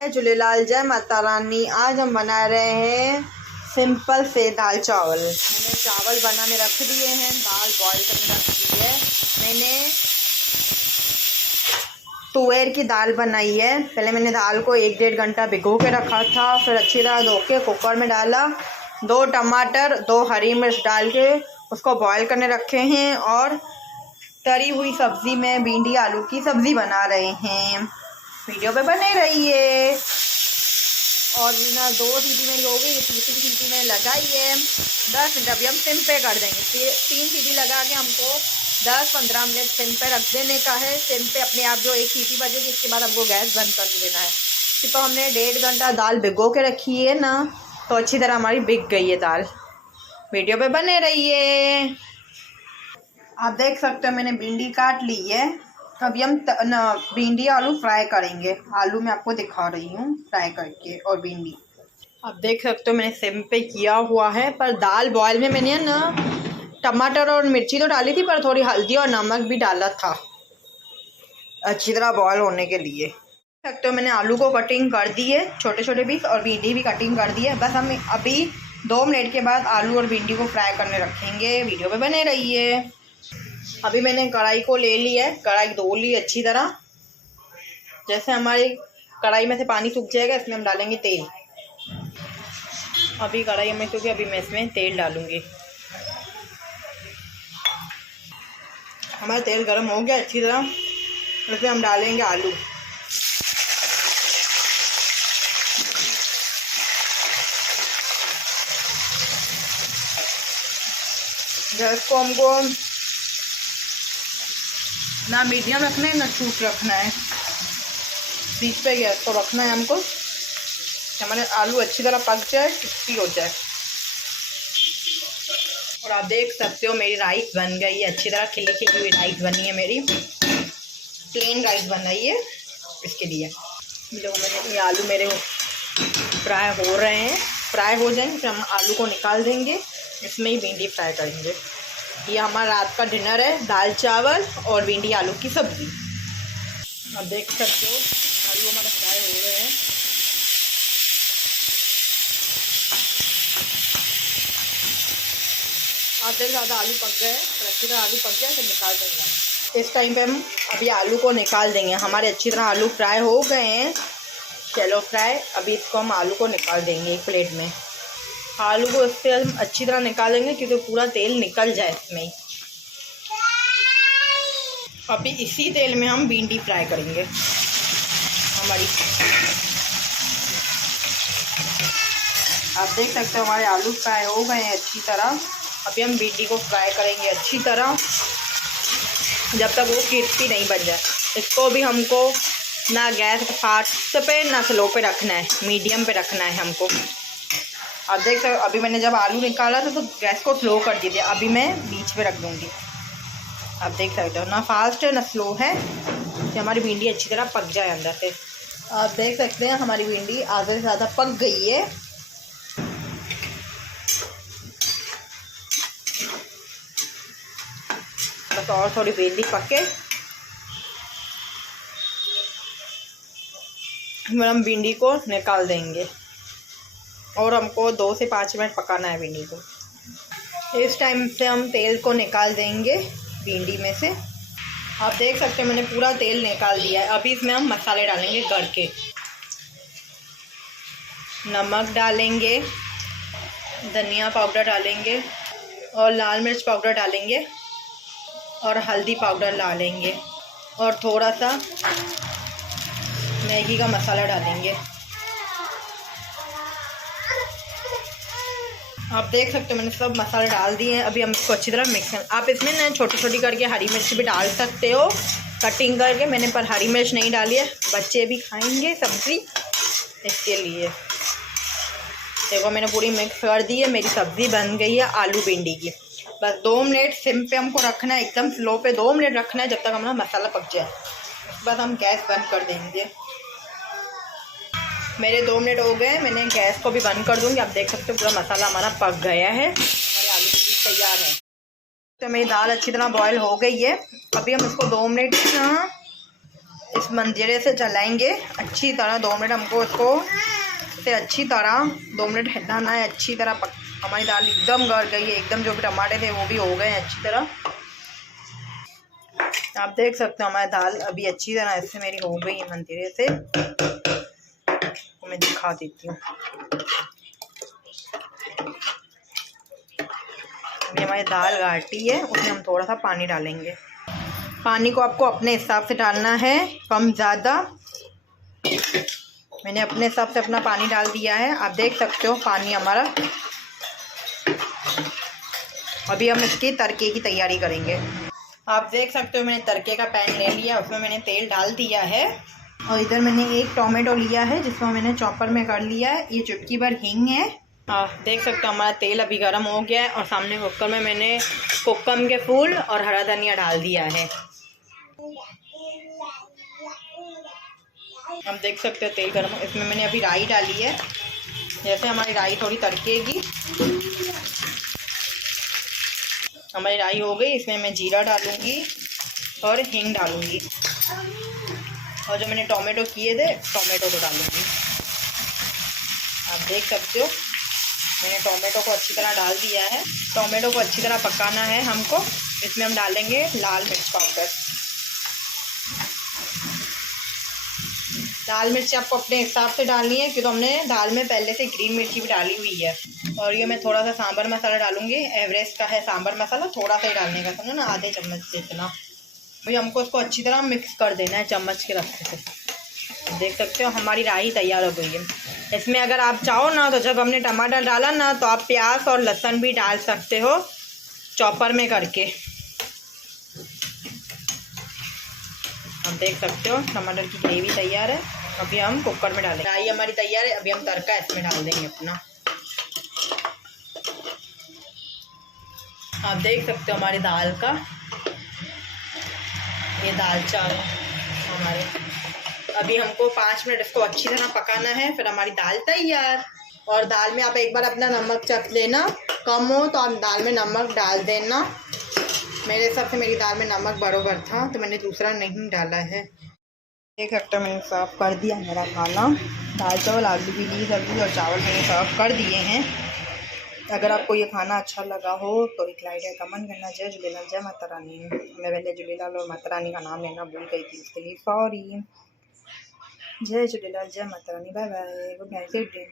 जय झूलेलाल, जय माता रानी। आज हम बना रहे हैं सिंपल से दाल चावल। मैंने चावल बनाने रख दिए हैं, दाल बॉईल करने रख दी है। मैंने तुअर की दाल बनाई है। पहले मैंने दाल को 1-1.5 घंटा भिगो के रखा था, फिर अच्छी तरह धो के कुकर में डाला। 2 टमाटर 2 हरी मिर्च डाल के उसको बॉईल करने रखे हैं। और तरी हुई सब्ज़ी में भिंडी आलू की सब्ज़ी बना रहे हैं। वीडियो पे बने रहिए। और ना 2 सीटी में हो गई, तीसरी सीटी में लगाई है। 10 मिनट अभी हम सिम पे कर देंगे। 3 सीटी लगा के हमको 10-15 मिनट सिम पे रख देने का है। सिम पे अपने आप जो 1 सीटी बजेगी, इसके बाद हमको गैस बंद कर देना है। तो हमने 1.5 घंटा दाल भिगो के रखी है ना, तो अच्छी तरह हमारी भिग गई है दाल। वीडियो पे बने रहिए। आप देख सकते हो मैंने भिंडी काट ली है। अभी हम भिंडी आलू फ्राई करेंगे। आलू मैं आपको दिखा रही हूँ फ्राई करके, और भिंडी आप देख सकते हो मैंने सिम पे किया हुआ है। पर दाल बॉयल में मैंने ना टमाटर और मिर्ची तो डाली थी, पर थोड़ी हल्दी और नमक भी डाला था अच्छी तरह बॉयल होने के लिए। देख सकते हो मैंने आलू को कटिंग कर दी है छोटे छोटे पीस, और भिंडी भी कटिंग कर दी है। बस हम अभी 2 मिनट के बाद आलू और भिंडी को फ्राई करने रखेंगे। वीडियो पे बने रहिए। अभी मैंने कढ़ाई को ले ली है, कढ़ाई धो ली अच्छी तरह। जैसे हमारी कढ़ाई में से पानी सूख जाएगा, इसमें हम डालेंगे तेल। अभी कढ़ाई में सूखी, अभी मैं इसमें तेल डालूंगी। हमारा तेल गर्म हो गया अच्छी तरह। इसमें हम डालेंगे आलू। गैस को हमको ना मीडियम रखना है ना सूख रखना है, बीच पे गैस को रखना है हमको। हमारे आलू अच्छी तरह पक जाए, क्रिस्पी हो जाए। और आप देख सकते हो मेरी राइस बन गई है अच्छी तरह, खिली खिली हुई राइस बनी है मेरी। प्लेन राइस बनाई है इसके लिए। ये आलू मेरे फ्राई हो रहे हैं। फ्राई हो जाएंगे फिर हम आलू को निकाल देंगे, इसमें ही भिंडी फ्राई करेंगे। ये हमारा रात का डिनर है, दाल चावल और भिंडी आलू की सब्ज़ी। आप देख सकते हो आलू हमारे फ्राई हो रहे हैं। आधे से ज़्यादा आलू पक गए हैं, तो अच्छी तरह आलू पक गया, फिर निकाल देंगे। इस टाइम पे हम अभी आलू को निकाल देंगे। हमारे अच्छी तरह आलू फ्राई हो गए हैं, चलो फ्राई। अभी इसको हम आलू को निकाल देंगे एक प्लेट में। आलू को इससे हम अच्छी तरह निकालेंगे क्योंकि पूरा तेल निकल जाए इसमें ही। अभी इसी तेल में हम भिंडी फ्राई करेंगे हमारी। आप देख सकते हो हमारे आलू फ्राई हो गए हैं अच्छी तरह। अभी हम भिंडी को फ्राई करेंगे अच्छी तरह, जब तक वो क्रिस्पी नहीं बन जाए। इसको भी हमको ना गैस फास्ट पे ना स्लो पे रखना है, मीडियम पे रखना है हमको। आप देख सकते हो अभी मैंने जब आलू निकाला था तो गैस को स्लो कर दीजिए। अभी मैं बीच पे रख दूँगी। आप देख सकते हो ना फास्ट है ना स्लो है, कि हमारी भिंडी अच्छी तरह पक जाए अंदर से। आप देख सकते हैं हमारी भिंडी आधे से ज़्यादा पक गई है। बस और थोड़ी भिंडी पके, फिर हम भिंडी को निकाल देंगे। और हमको 2 से 5 मिनट पकाना है भिंडी को। इस टाइम से हम तेल को निकाल देंगे भिंडी में से। आप देख सकते हैं मैंने पूरा तेल निकाल दिया है। अभी इसमें हम मसाले डालेंगे घर के। नमक डालेंगे, धनिया पाउडर डालेंगे, और लाल मिर्च पाउडर डालेंगे, और हल्दी पाउडर डालेंगे, और थोड़ा सा मैगी का मसाला डालेंगे। आप देख सकते हो मैंने सब मसाले डाल दिए हैं। अभी हम इसको अच्छी तरह मिक्स कर। आप इसमें ना छोटी छोटी करके हरी मिर्च भी डाल सकते हो कटिंग करके। मैंने पर हरी मिर्च नहीं डाली है, बच्चे भी खाएंगे सब्ज़ी, इसके लिए। देखो मैंने पूरी मिक्स कर दी है, मेरी सब्ज़ी बन गई है आलू भिंडी की। बस 2 मिनट सिम पे हमको रखना है, एकदम स्लो पे 2 मिनट रखना है, जब तक हमारा मसाला पक जाए। बस हम गैस बंद कर देंगे। मेरे 2 मिनट हो गए, मैंने गैस को भी बंद कर दूँगी। आप देख सकते हो पूरा मसाला हमारा पक गया है, हमारे आलू की तैयार है। तो मेरी दाल अच्छी तरह बॉयल हो गई है। अभी हम इसको 2 मिनट इस मंजीरे से चलाएंगे अच्छी तरह 2 मिनट। हमको इसको से अच्छी तरह 2 मिनट हिलाना है। अच्छी तरह हमारी दाल एकदम गल गई है, एकदम जो भी टमाटे थे वो भी हो गए हैं अच्छी तरह। आप देख सकते हो हमारी दाल अभी अच्छी तरह इससे मेरी हो गई है मंजीरे से। तो मैं दिखा देती हूँ। अभी हमारी दाल घाटी है, उसमें हम थोड़ा सा पानी डालेंगे। पानी को आपको अपने हिसाब से डालना है, कम ज़्यादा। मैंने अपने हिसाब से अपना पानी डाल दिया है, आप देख सकते हो पानी हमारा। अभी हम इसकी तड़के की तैयारी करेंगे। आप देख सकते हो मैंने तड़के का पैन ले लिया, उसमें मैंने तेल डाल दिया है और इधर मैंने एक टोमेटो लिया है जिसको मैंने चॉपर में कर लिया है। ये चुटकी भर हींग है। देख सकते हो हमारा तेल अभी गर्म हो गया है और सामने कुकर में मैंने कोकम के फूल और हरा धनिया डाल दिया है। हम देख सकते हो तेल गर्म, इसमें मैंने अभी राई डाली है। जैसे हमारी राई थोड़ी तड़केगी, हमारी राई हो गई, इसमें मैं जीरा डालूंगी और हींग डालूंगी और जो मैंने टोमेटो किए थे टोमेटो को डालूंगी। आप देख सकते हो मैंने टोमेटो को अच्छी तरह डाल दिया है। टोमेटो को अच्छी तरह पकाना है हमको। इसमें हम डालेंगे लाल मिर्च पाउडर। लाल मिर्च आपको अपने हिसाब से डालनी है क्योंकि हमने दाल में पहले से ग्रीन मिर्ची भी डाली हुई है। और ये मैं थोड़ा सा सांभर मसाला डालूंगी, एवरेस्ट का है सांभर मसाला, थोड़ा सा ही डालने का, समझो ना, आधे चम्मच जितना। भाई हमको उसको अच्छी तरह मिक्स कर देना है चम्मच के रस्ते से। देख सकते हो हमारी राई तैयार हो गई है। इसमें अगर आप चाहो ना तो जब हमने टमाटर डाला ना तो आप प्याज और लहसुन भी डाल सकते हो चॉपर में करके। आप देख सकते हो टमाटर की ग्रेवी तैयार है। अभी हम कुकर में डालेंगे। राई हमारी तैयार है, अभी हम तड़का इसमें डाल देंगे अपना। आप देख सकते हो हमारी दाल का, ये दाल चावल हमारे। अभी हमको 5 मिनट इसको अच्छी तरह पकाना है, फिर हमारी दाल तैयार। और दाल में आप एक बार अपना नमक चख लेना, कम हो तो आप दाल में नमक डाल देना। मेरे हिसाब से मेरी दाल में नमक बराबर था तो मैंने दूसरा नहीं डाला है। एक हफ्ता मैंने सर्व कर दिया मेरा खाना। दाल चावल, आलू की ली सब्जी और चावल मैंने सर्व कर दिए हैं। अगर आपको ये खाना अच्छा लगा हो तो एक लाइक है, कमेंट करना। जय झूलेलाल, जय माता रानी। मैं पहले झूलेलाल और माता रानी का नाम लेना भूल गई थी, इसके लिए सॉरी। जय झूलेलाल, जय Mata Rani, bye bye, good night, good day.